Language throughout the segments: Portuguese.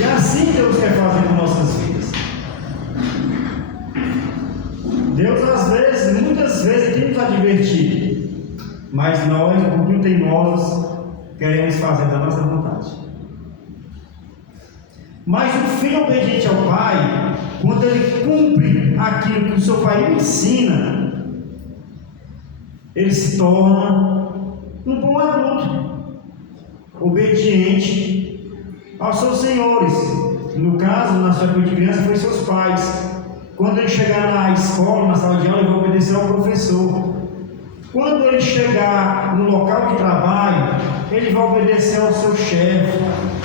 E assim Deus quer fazer com nossas vidas. Deus, às vezes, muitas vezes, tem nos advertido, mas nós, um pouquinho teimosos, queremos fazer da nossa vontade. Mas o filho obediente ao pai, quando ele cumpre aquilo que o seu pai ensina, ele se torna um bom adulto, obediente aos seus senhores. No caso, na sua época de criança, foi seus pais. Quando ele chegar na escola, na sala de aula, ele vai obedecer ao professor. Quando ele chegar no local de trabalho, ele vai obedecer ao seu chefe,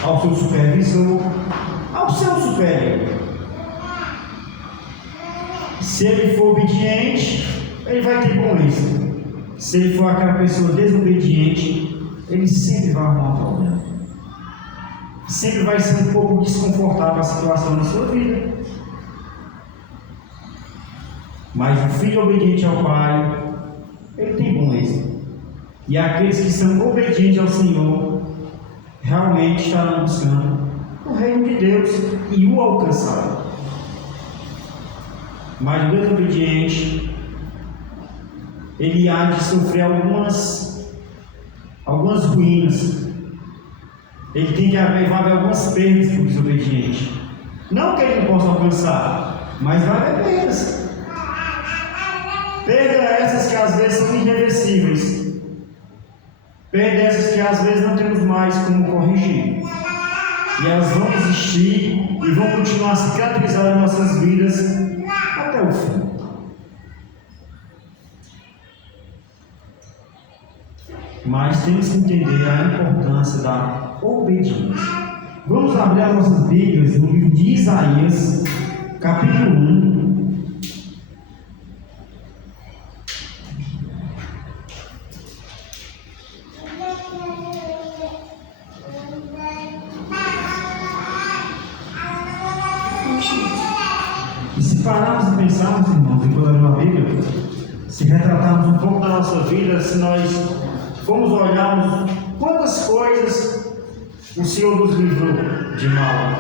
ao seu supervisor, ao seu superior. Se ele for obediente, ele vai ter bom êxito. Se ele for aquela pessoa desobediente, ele sempre vai arrumar um problema. Sempre vai ser um pouco desconfortável a situação na sua vida. Mas o filho obediente ao pai, ele tem bom êxito. E aqueles que são obedientes ao Senhor, realmente estarão buscando o reino de Deus e o alcançarão. Mas o desobediente, ele há de sofrer algumas ruínas. Ele tem que haver algumas perdas para o desobediente. Não que ele não possa alcançar, mas vai haver perdas. Perdas essas que às vezes são irreversíveis. Perdas essas que às vezes não temos mais como corrigir. E elas vão existir e vão continuar cicatrizando as nossas vidas até o fim. Mas temos que entender a importância da obediência. Vamos abrir as nossas Bíblias no livro de Isaías, capítulo 1. E se pararmos e pensarmos, irmãos, enquanto abrimos a Bíblia, se retratarmos um pouco da nossa vida, se nós formos olharmos quantas coisas o Senhor nos livrou de mal,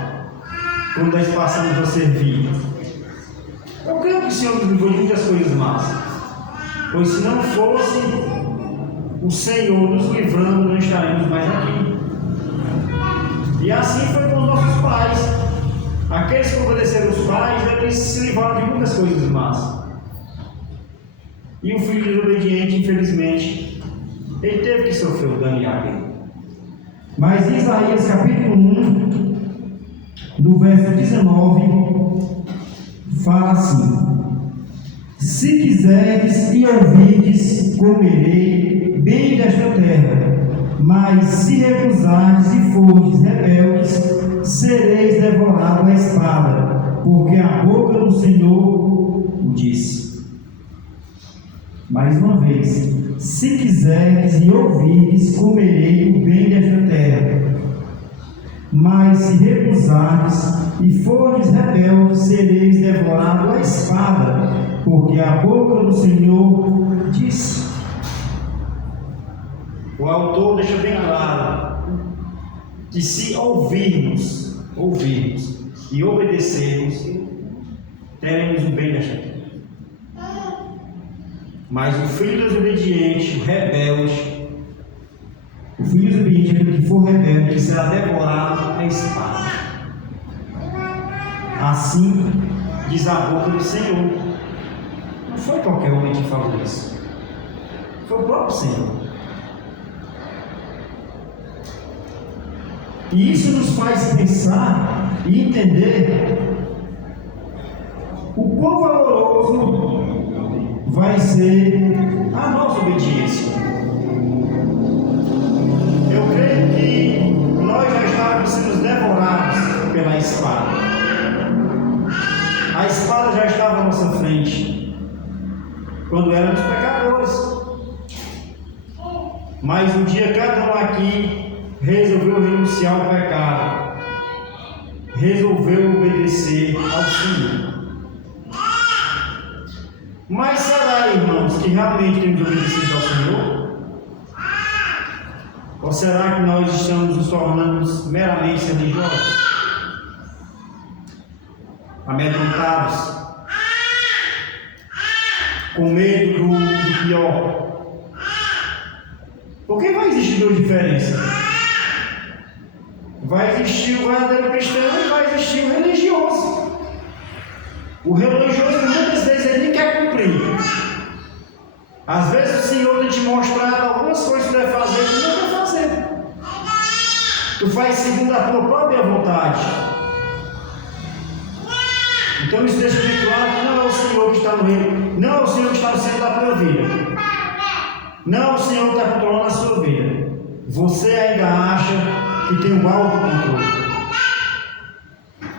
quando nós passamos a servir. Eu creio que o Senhor nos livrou de muitas coisas más, pois se não fosse o Senhor nos livrando, não estaremos mais aqui. E assim foi com os nossos pais. Aqueles que obedeceram os pais, eles se livraram de muitas coisas más. E o filho desobediente, infelizmente, ele teve que sofrer o dano e a guerra. Mas Isaías capítulo 1, do verso 19, fala assim: se quiseres e ouvides, comerei bem desta terra, mas se recusares e fordes rebeldes, sereis devorados à espada, porque a boca do Senhor o disse. Mais uma vez: se quiseres e ouvires, comerei o bem desta terra, mas se recusares e fordes rebeldes, sereis devorados à espada, porque a boca do Senhor disse. O autor deixa bem claro que se ouvirmos e obedecermos, teremos o bem desta terra. Mas o filho desobediente, o rebelde, o filho desobediente, aquele que for rebelde, ele será devorado à espada. Assim diz a boca do Senhor. Não foi qualquer homem que falou isso, foi o próprio Senhor. E isso nos faz pensar e entender o quão valoroso vai ser a nossa obediência. Eu creio que nós já estávamos sendo devorados pela espada. A espada já estava à nossa frente quando éramos pecadores. Mas um dia cada um aqui resolveu renunciar ao pecado, resolveu obedecer ao Senhor. Mas será, irmãos, que realmente temos obedecido ao Senhor? Ou será que nós estamos nos tornando meramente religiosos? amedrontados, com medo do pior. Porque vai existir duas diferenças. Vai existir o verdadeiro cristão e vai existir o religioso. O religioso muitas vezes ele nem quer cumprir. Às vezes o Senhor tem te mostrado algumas coisas que tu deve fazer e tu não quer fazer. Tu faz segundo a tua própria vontade. Então isso deixa bem claro que não é o Senhor que está no reino, não é o Senhor que está no centro da tua vida. Não é o Senhor que está controlando a sua vida. Você ainda acha que tem um autocontrole.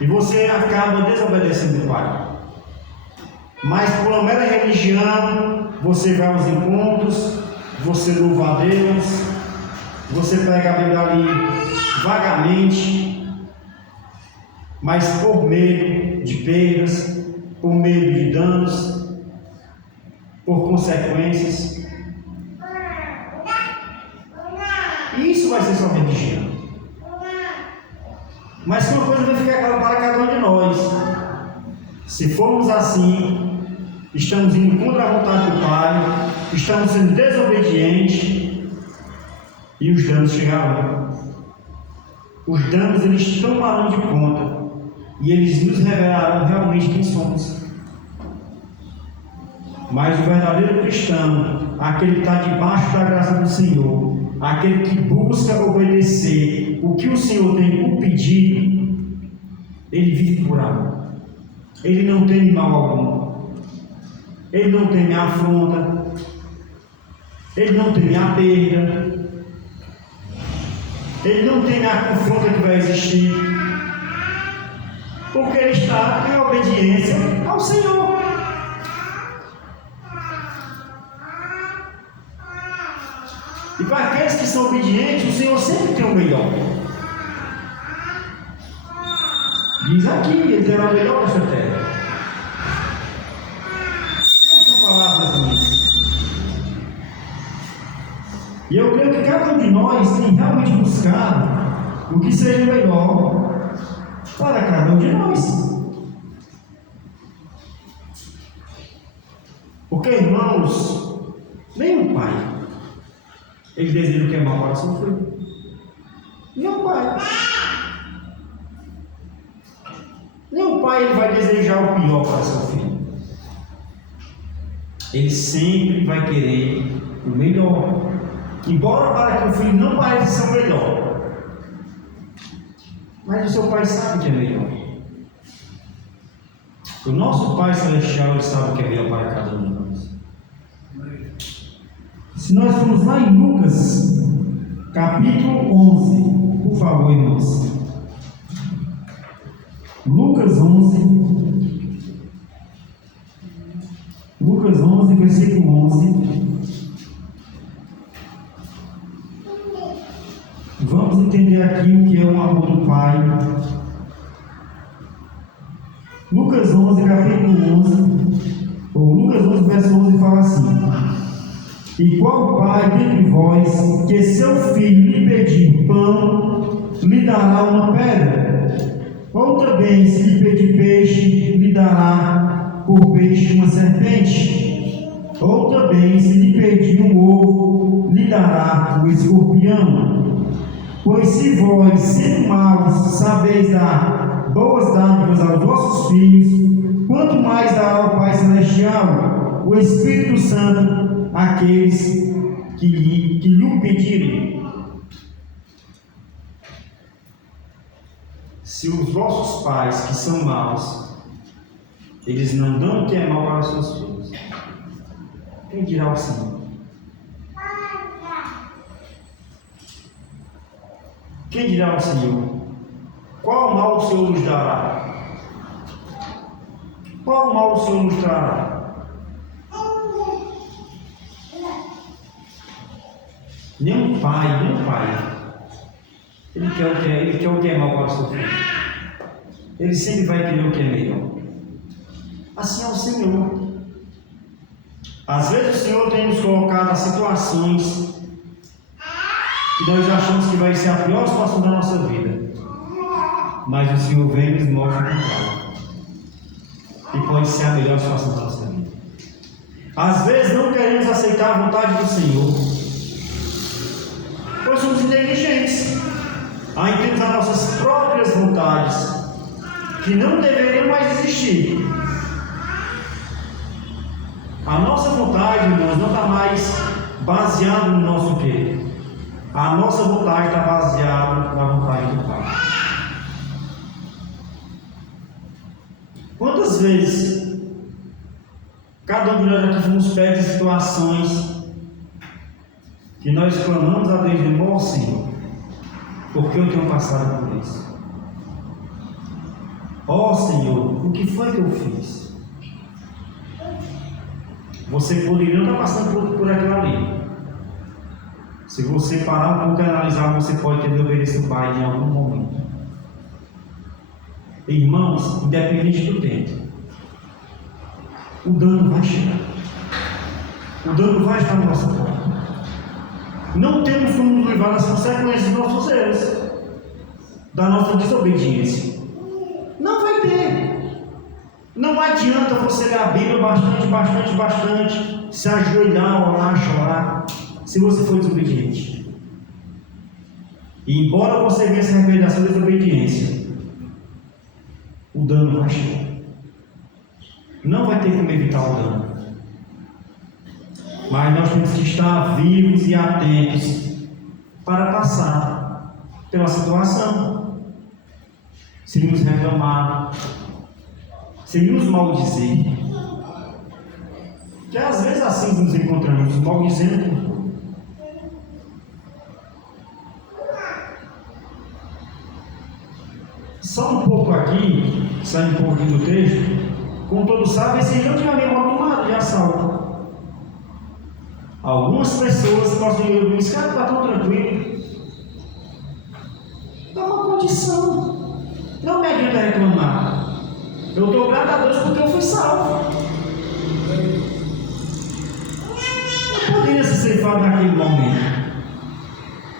E você acaba desobedecendo o Pai. Mas por uma mera religião, você vai aos encontros, você louva a Deus, você pega a Bíblia ali vagamente, mas por medo de perdas, por medo de danos, por consequências. E isso vai ser só religião. Mas uma coisa vai ficar clara para cada um de nós. Se formos assim, estamos indo contra a vontade do Pai, estamos sendo desobedientes e os danos chegarão. Os danos eles estão parando de conta e eles nos revelarão realmente quem somos. Mas o verdadeiro cristão, aquele que está debaixo da graça do Senhor, aquele que busca obedecer o que o Senhor tem por pedido, ele vive por amor. Ele não teme mal algum. Ele não teme a afronta. Ele não teme a perda. Ele não teme a confronta que vai existir. Porque ele está em obediência ao Senhor. E para aqueles que são obedientes, o Senhor sempre tem o melhor. Diz aqui, Ele terá o melhor da sua terra. Não são palavras minhas. E eu creio que cada um de nós tem realmente buscado o que seja melhor para cada um de nós. Porque, irmãos, nenhum pai ele deseja o que é mal para o seu filho. Nenhum pai. Nenhum pai ele vai desejar o pior para seu filho. Ele sempre vai querer o melhor. Embora para que o filho não pareça ser o melhor. Mas o seu pai sabe que é melhor. O nosso Pai Celestial ele sabe o que é melhor para cada um de nós. Se nós formos lá em Lucas, capítulo 11, por favor, irmãos. Lucas 11, versículo 11. Vamos entender aqui o que é o amor do Pai. Lucas 11, capítulo 11, ou Lucas 11, verso 11 fala assim: E qual pai dentre vós, que seu filho lhe pedir pão, lhe dará uma pedra? Ou também, se lhe pedir peixe, lhe dará por peixe uma serpente? Ou também, se lhe pedir um ovo, lhe dará o escorpião? Pois se vós, sendo maus, sabeis dar boas dádivas aos vossos filhos, quanto mais dará o Pai Celestial, o Espírito Santo, àqueles que lhe pedirem. Se os vossos pais, que são maus, eles não dão o que é mal para os seus filhos, quem dirá o Senhor? Quem dirá ao Senhor? Qual mal o Senhor nos dará? Qual mal o Senhor nos trará? Nenhum pai, ele quer o que é mal para o seu filho. Ele sempre vai querer o que é melhor. Assim é o Senhor. Às vezes o Senhor tem nos colocado em situações que nós achamos que vai ser a pior situação da nossa vida. Mas o Senhor vem e nos mostra o contrário. e pode ser a melhor situação da nossa vida. Às vezes não queremos aceitar a vontade do Senhor, pois somos inteligentes. Aí temos as nossas próprias vontades, que não deveriam mais existir. A nossa vontade, irmãos, não está mais baseada no nosso quê? A nossa vontade está baseada na vontade do Pai. Quantas vezes cada um de nós aqui fomos pegos em situações que nós clamamos a Deus de novo, Senhor, porque eu tenho passado por isso. Ó Senhor, o que foi que eu fiz? Você poderia não estar passando por aquilo ali. Se você parar um pouco e analisar, você pode ter desobedecido o Pai em algum momento. Irmãos, independente do tempo, o dano vai chegar. O dano vai estar na nossa porta. Não temos como nos livrar das consequências dos nossos erros, da nossa desobediência. Não vai ter. Não adianta você ler a Bíblia bastante, se ajoelhar, orar, chorar, se você for desobediente. E embora você venha se arrepender da sua desobediência, o dano vai chegar. Não vai ter como evitar o dano. Mas nós temos que estar vivos e atentos para passar pela situação. Se nos reclamar, se nos maldizer, que às vezes assim nos encontramos, maldizendo. Só um pouco aqui, saindo um pouco do texto, como todos sabem, esse não tinha nenhuma tomada de assalto. Algumas pessoas possam ir no escada, está tão tranquilo. É uma condição. Não me adianta reclamar. Eu estou grato a Deus porque eu fui salvo. Não poderia ser ceifado naquele momento.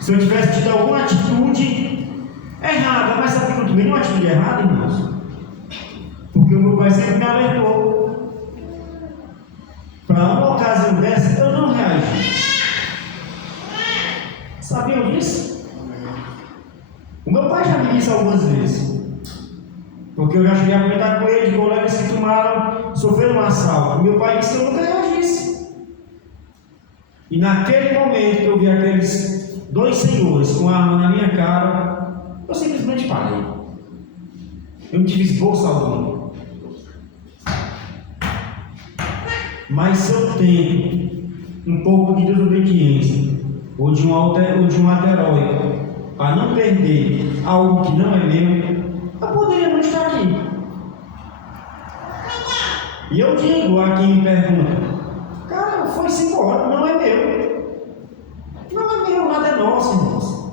Se eu tivesse tido alguma atitude errada, mas sabe que eu tomei uma atitude errada, irmãos? Porque o meu pai sempre me alertou. Para uma ocasião dessa, eu não reagi. Sabiam disso? O meu pai já me disse algumas vezes. Porque eu já cheguei a comentar com ele de colegas que sofreram um assalto. O meu pai disse que eu nunca reagisse. E naquele momento que eu vi aqueles dois senhores com a arma na minha cara, eu simplesmente parei. Eu não tive esforço algum. Mas se eu tenho um pouco de desobediência ou de um ato heróico para não perder algo que não é meu, eu poderia não estar aqui. E eu digo a quem me pergunta: cara, foi-se embora, não é meu. Não é meu, nada é nosso, irmãos.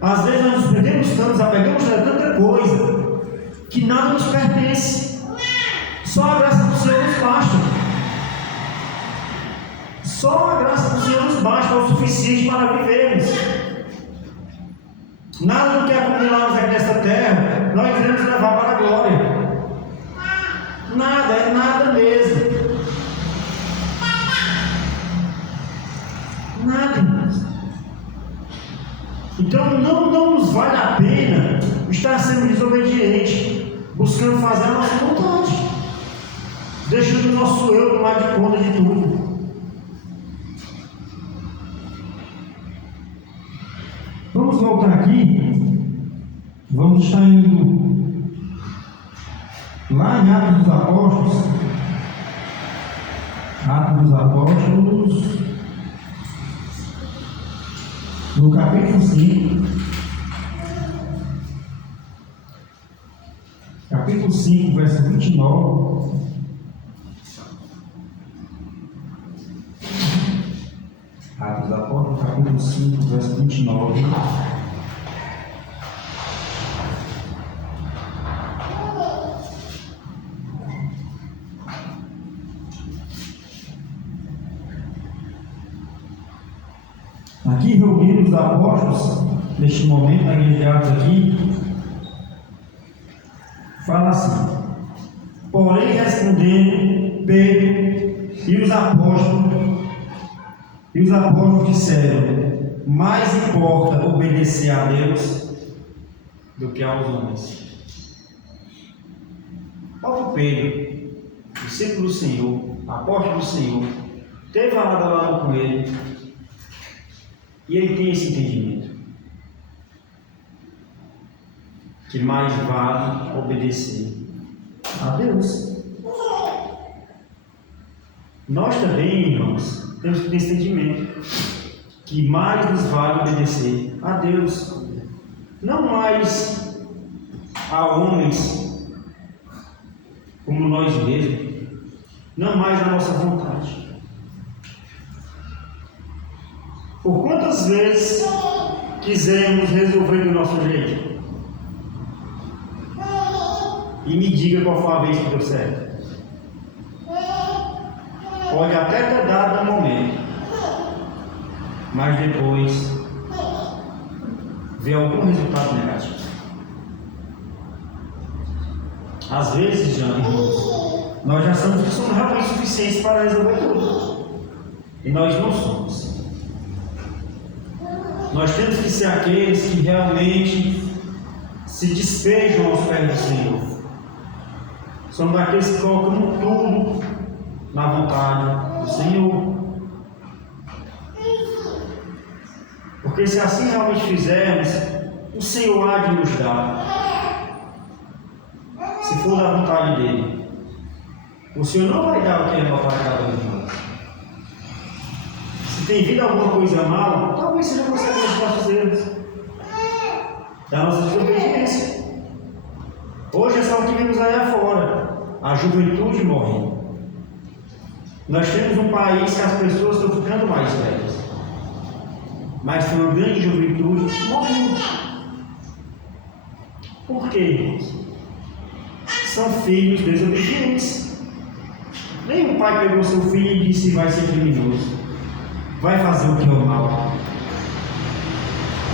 Às vezes nós nos perdemos tanto, apegamos a tanta coisa que nada nos pertence. Só a graça do Senhor nos basta. Só a graça do Senhor nos basta, é o suficiente para vivermos. Nada do que acumulamos aqui nesta terra, nós iremos levar para a glória. Nada, é nada mesmo. Nada, irmãos. Então não nos vale a pena estar sendo desobediente, buscando fazer a nossa vontade, deixando o nosso eu tomar de conta de tudo. Vamos voltar aqui. Vamos estar indo lá em Atos dos Apóstolos. Atos dos Apóstolos, no capítulo 5. Capítulo 5, verso 29. Atos dos Apóstolos, capítulo 5, verso 29. Aqui reunidos os apóstolos, neste momento, na igreja de Atos aqui, fala assim: Porém, respondendo, Pedro e os apóstolos disseram: mais importa obedecer a Deus do que aos homens. Olha o Pedro, discípulo do Senhor, apóstolo do Senhor, teve a lado a lado com ele, e ele tem esse entendimento que mais vale obedecer a Deus. Nós também, irmãos, temos que ter esse entendimento que mais nos vale obedecer a Deus, não mais a homens como nós mesmos, não mais a nossa vontade. Por quantas vezes quisemos resolver do nosso jeito? E me diga qual foi a vez que deu certo. Pode até ter dado no momento, mas depois vê algum resultado negativo. Às vezes, irmãos, nós já somos realmente suficientes para resolver tudo. E nós não somos. Nós temos que ser aqueles que realmente se despejam aos pés do Senhor. Somos aqueles que colocam tudo na vontade do Senhor. Porque se assim realmente fizermos, o Senhor há de nos dar. Se for da vontade dele, o Senhor não vai dar o que é mal para cada um de nós. Se tem vindo alguma coisa mal, talvez seja consequência dos nossos erros, da nossa desobediência. Hoje é só o que vemos aí afora, a juventude morrendo. Nós temos um país que as pessoas estão ficando mais velhas, mas tem uma grande juventude morrendo. Por quê, irmãos? São filhos desobedientes. Nenhum pai pegou seu filho e disse: vai ser criminoso, vai fazer o que é o mal.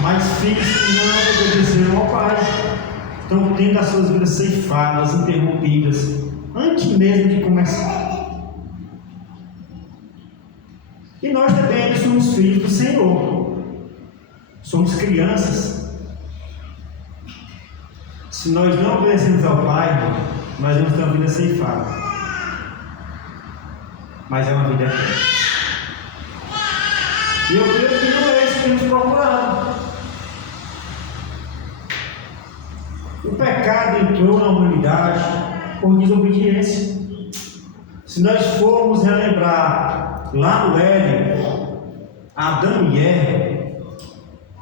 Mas filhos que não obedeceram ao pai estão tendo as suas vidas ceifadas, interrompidas, antes mesmo de começar. E nós também somos filhos do Senhor, somos crianças. Se nós não obedecemos ao Pai, nós vamos ter uma vida ceifada, mas é uma vida eterna. E eu creio que não é isso que temos procurado. O pecado entrou na humanidade por desobediência. Se nós formos relembrar lá no Éden, Adão e Eva,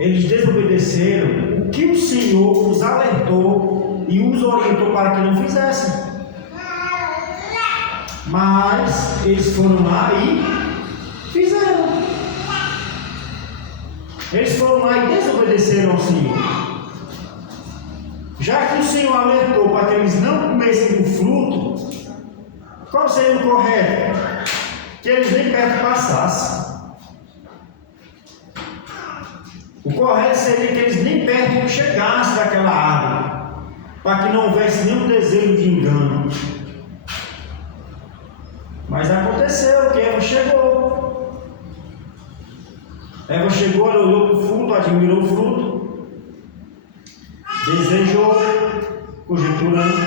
eles desobedeceram o que o Senhor os alertou e os orientou para que não fizessem. Mas eles foram lá e fizeram. Eles foram lá e desobedeceram ao Senhor. Já que o Senhor alertou para que eles não comessem do fruto, qual seria o correto? Que eles nem perto passassem. O correto seria que eles nem perto chegassem daquela árvore, para que não houvesse nenhum desejo de engano. Mas aconteceu que Eva chegou. Eva chegou, ela olhou para o fruto, admirou o fruto, desejou, conjecturando.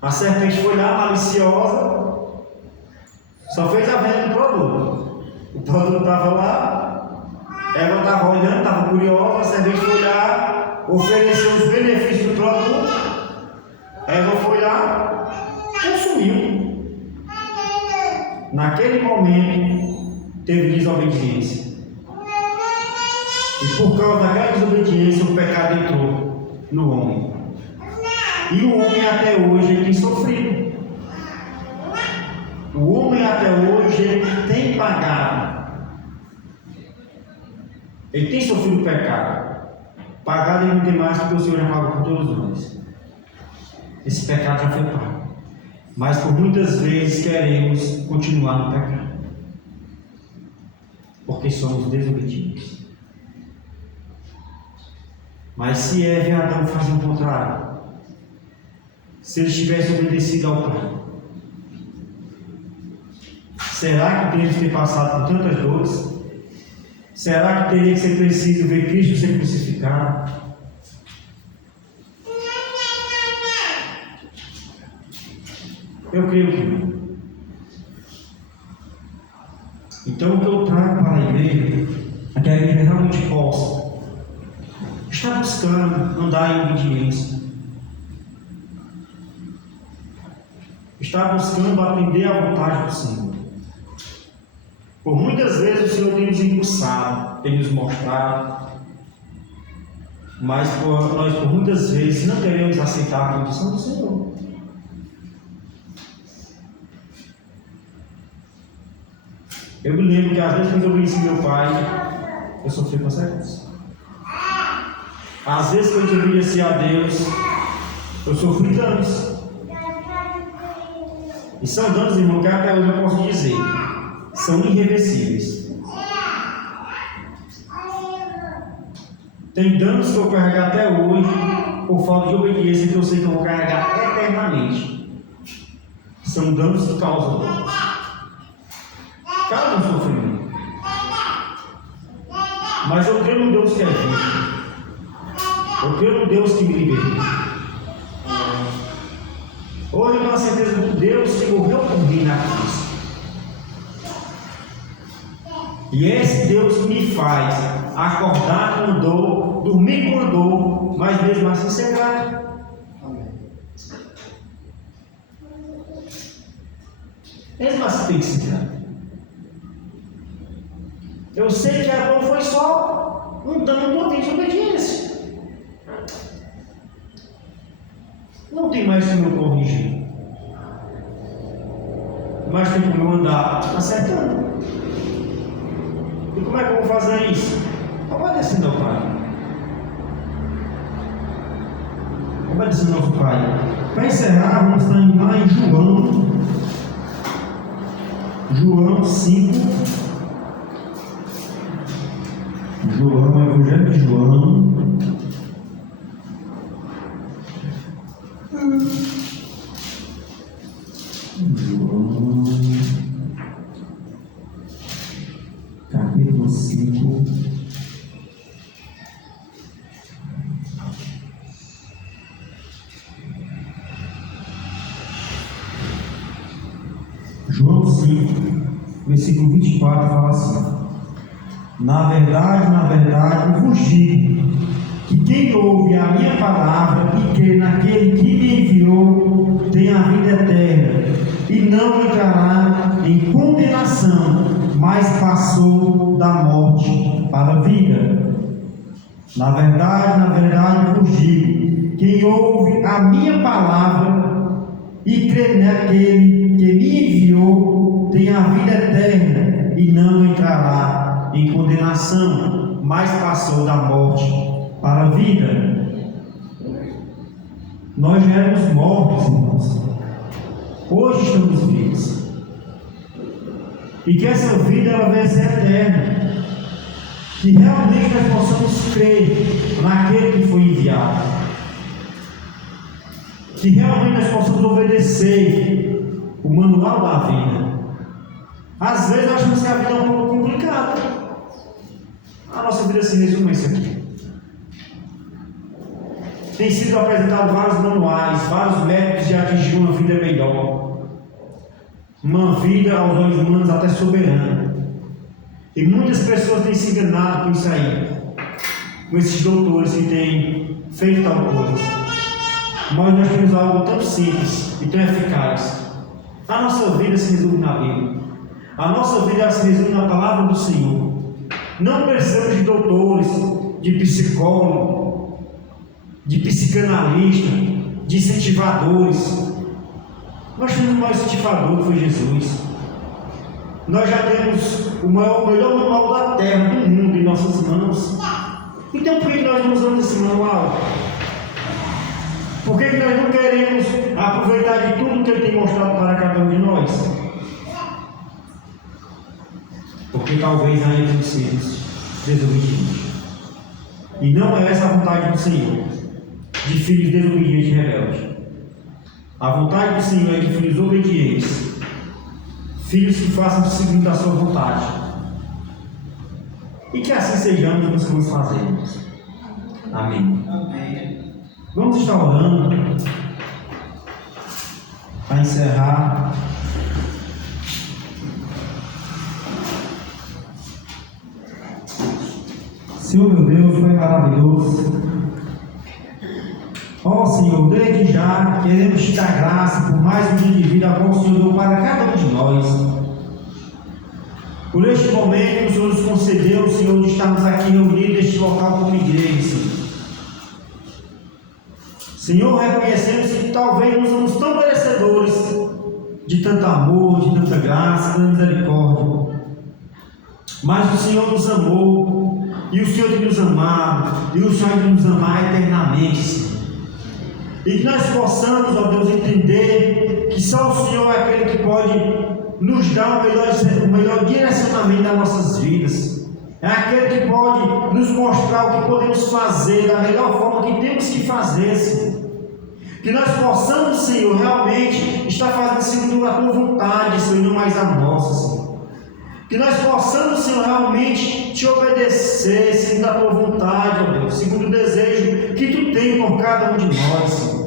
A serpente foi lá, maliciosa, só fez a venda do produto. O produto estava lá, Eva estava olhando, estava curiosa, a serpente foi lá, ofereceu os benefícios do produto. Eva foi lá, consumiu. Naquele momento, teve desobediência. E por causa daquela desobediência, o pecado entrou no homem. E o homem até hoje ele tem sofrido. O homem até hoje ele tem pagado. Ele tem sofrido pecado. Pagado ele não tem mais porque o Senhor já pagou por todos nós. Esse pecado já foi pago. Mas por muitas vezes queremos continuar no pecado. Porque somos desobedientes. Mas se Eva e Adão fazem o contrário, se eles tivessem obedecido ao Pai? Será que teria que ter passado por tantas dores? Será que teria que ser preciso ver Cristo ser crucificado? Eu creio que não. Então, o que eu trago para a igreja é que a igreja realmente possa estar buscando andar em obediência, estar buscando atender à vontade do Senhor. Por muitas vezes o Senhor tem nos impulsado, tem nos mostrado, mas nós por muitas vezes não queremos aceitar a condição do Senhor. Eu me lembro que às vezes quando eu obedeci meu pai, eu sofri consequências. Às vezes quando eu obedeci a Deus, eu sofri danos. E são danos, irmão, que até hoje eu posso dizer, são irreversíveis. Tem danos que eu carrego até hoje, por falta de obediência, que eu sei que eu vou carregar eternamente. São danos que causam dor. Cada um sofrimento. Mas eu creio num Deus que é vivo. Eu creio num Deus que me libertou. Hoje eu tenho a certeza do Deus que morreu por mim na cruz. E é esse Deus que me faz acordar com dor, dormir com dor, mas mesmo assim ser grato. Mesmo assim tem que ser grato. Eu sei que a dor foi só um dano de desobediência. Não tem mais como eu corrigir. Mas tem como eu andar acertando. E como é que eu vou fazer isso? Obedecendo ao Pai. Obedecendo ao nosso Pai. Para encerrar, vamos estar indo lá em João 5. João, Evangelho de João. Capítulo 5. João 5, versículo 24 fala assim: na verdade, vos digo que quem ouve a minha palavra e crê naquele que me enviou tem a vida eterna e não entrará em condenação, mas passou da morte para a vida. Na verdade, vos digo: quem ouve a minha palavra e crê naquele que me enviou tem a vida eterna e não entrará em condenação, mas passou da morte para a vida. Nós já éramos mortos, irmãos. Hoje estamos vivos. E que essa vida ela venha ser eterna. Que realmente nós possamos crer naquele que foi enviado. Que realmente nós possamos obedecer o manual da vida. Às vezes nós achamos que a vida é um pouco complicada. A nossa vida se resume a isso aqui. Tem sido apresentado vários manuais, vários métodos de atingir uma vida melhor. Uma vida aos olhos humanos até soberana. E muitas pessoas têm se enganado com isso aí. Com esses doutores que têm feito tal coisa. Mas nós temos algo tão simples e tão eficaz. A nossa vida se resume na Bíblia. A nossa vida se resume na palavra do Senhor. Não precisamos de doutores, de psicólogos, de psicanalistas, de incentivadores. Nós temos o maior incentivador que foi Jesus. Nós já temos o melhor manual da terra, do mundo, em nossas mãos. Então por que nós não usamos esse manual? Por que nós não queremos aproveitar de tudo que Ele tem mostrado para cada um de nós? Porque talvez ainda temos sido desobedientes. E não é essa a vontade do Senhor, de filhos desobedientes e rebeldes. A vontade do Senhor é que filhos obedientes, filhos que façam segundo a sua vontade. E que assim sejamos nos que fazemos. Amém. Amém. Vamos estar orando para encerrar. Senhor meu Deus, Pai maravilhoso, ó Senhor, desde já queremos te dar graça por mais um dia de vida, a qual o Senhor deu para cada um de nós. Por este momento que o Senhor nos concedeu, Senhor, de estarmos aqui reunidos neste local como igreja, Senhor. Senhor, reconhecemos que talvez não somos tão merecedores de tanto amor, de tanta graça, de tanta misericórdia. Mas o Senhor nos amou, e o Senhor tem nos amado, e o Senhor tem nos amar eternamente, Senhor. E que nós possamos, ó Deus, entender que só o Senhor é aquele que pode nos dar o melhor direcionamento das nossas vidas. É aquele que pode nos mostrar o que podemos fazer da melhor forma que temos que fazer, Senhor. Que nós possamos, Senhor, realmente estar fazendo segundo a tua vontade, Senhor, e não mais a nossa, Senhor. Que nós possamos, Senhor, realmente te obedecer segundo a tua vontade, ó Deus, segundo o desejo que tu tem por cada um de nós, Senhor.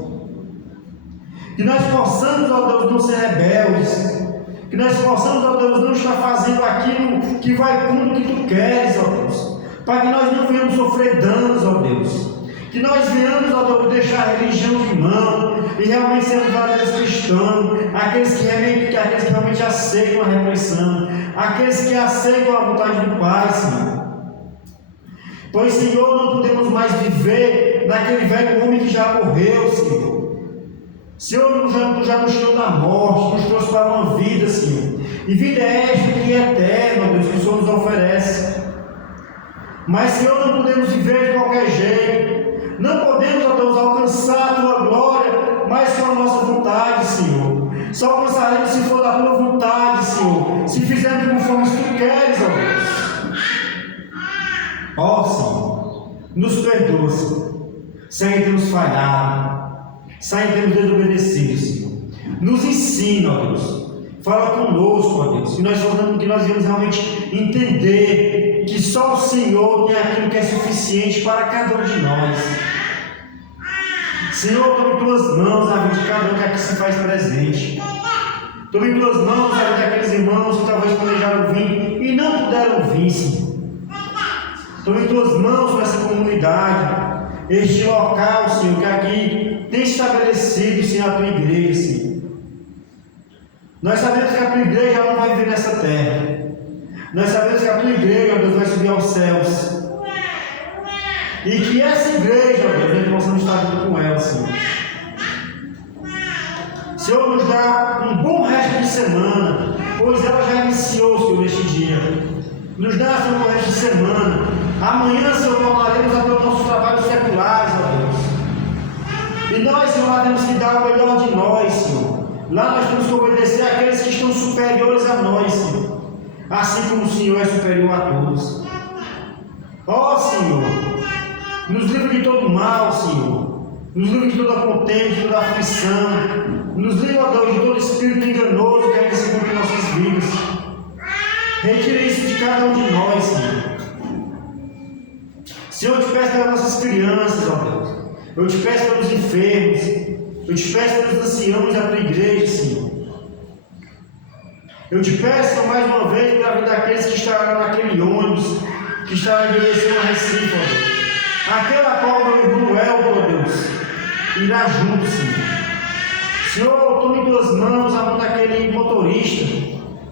Que nós possamos, ó Deus, não ser rebeldes. Que nós possamos, ó Deus, não estar fazendo aquilo que vai contra o que tu queres, ó Deus. Para que nós não venhamos sofrer danos, ó Deus. Que nós venhamos, ó Deus, deixar a religião de mão e realmente sermos verdadeiros cristãos, aqueles que realmente aceitam a repressão, aqueles que aceitam a vontade do Pai, Senhor. Pois, Senhor, não podemos mais viver naquele velho homem que já morreu, Senhor. Senhor, tu já nos tirou da morte, nos trouxe para uma vida, Senhor. E vida é esta que é eterna, Deus, que o Senhor nos oferece. Mas, Senhor, não podemos viver de qualquer jeito. Não podemos, ó Deus, alcançar a tua glória, mas com a nossa vontade, Senhor. Só alcançaremos se for da tua vontade, Senhor. Se fizermos conforme tu queres, ó Deus. Ó Senhor, nos perdoa, Senhor. Se ainda temos falhado, se ainda temos desobedecido, Senhor. Nos ensina, ó Deus. Fala conosco, ó Deus. Que nós venhamos realmente entender que só o Senhor tem aquilo que é suficiente para cada um de nós. Senhor, tome tuas mãos a vida de cada um que aqui se faz presente. Tome tuas mãos a vida daqueles irmãos que talvez planejaram vir e não puderam vir, Senhor. Tome tuas mãos para essa comunidade, este local, Senhor, que aqui tem estabelecido, Senhor, a tua igreja, Senhor. Nós sabemos que a tua igreja não vai viver nessa terra. Nós sabemos que a tua igreja, Deus, vai subir aos céus. E que essa igreja, Deus, nós possamos estar junto com ela, Senhor. Senhor, nos dá um bom resto de semana, pois ela já iniciou, Senhor, neste dia. Nos dá, Senhor, um bom resto de semana. Amanhã, Senhor, tornaremos até os nossos trabalhos seculares, ó Deus. E nós, Senhor, temos que dar o melhor de nós, Senhor. Lá nós temos que obedecer àqueles que estão superiores a nós, Senhor. Assim como o Senhor é superior a todos. Ó Senhor, nos livre de todo mal, Senhor. Nos livre de toda contenda, de toda aflição. Nos livre, ó Deus, de todo espírito enganoso que ainda se encontra em nossas vidas. Retira isso de cada um de nós, Senhor. Senhor, eu te peço pelas nossas crianças, ó Deus. Eu te peço pelos enfermos. Eu te peço pelos anciãos da tua igreja, Senhor. Eu te peço, Senhor, mais uma vez, pela vida daqueles que estarão naquele ônibus, que estarão em direção a Recife, ó Deus. Aquela qual meu irmão Elton, ó Deus, irá junto, Senhor. Senhor, tome tuas mãos a mão daquele motorista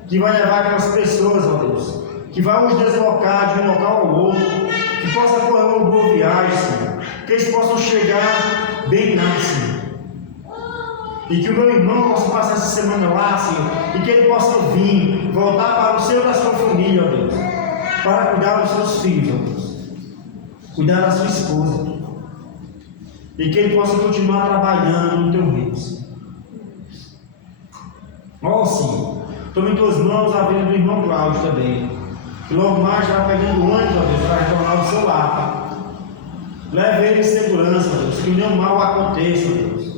que vai levar aquelas pessoas, ó Deus, que vai os deslocar de um local ao outro, que possa correr uma boa viagem, Senhor, que eles possam chegar bem lá, Senhor. E que o meu irmão possa passar essa semana lá, Senhor, e que ele possa vir, voltar para o seio da sua família, ó Deus, para cuidar dos seus filhos, ó Deus, cuidar da sua esposa, e que ele possa continuar trabalhando no teu reino, Senhor. Ó Senhor, tome em tuas mãos a vida do irmão Cláudio também, que logo mais estará pegando ônibus, ó Deus, para retornar ao seu lar. Leve ele em segurança, ó Deus, que nenhum mal aconteça, ó Deus.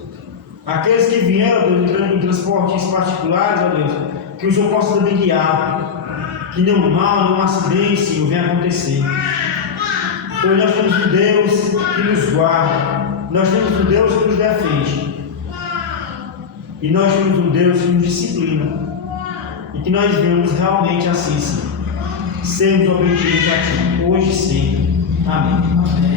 Aqueles que vieram, Deus, em transportes particulares, ó Deus, que o Senhor possa também guiar, que nenhum mal, nenhum acidente, Senhor, venha acontecer. Pois nós temos um Deus que nos guarda, nós temos um Deus que nos defende, e nós temos um Deus que nos disciplina, e que nós vemos realmente assim, Senhor, sermos obedientes a Ti, hoje e sempre. Amém.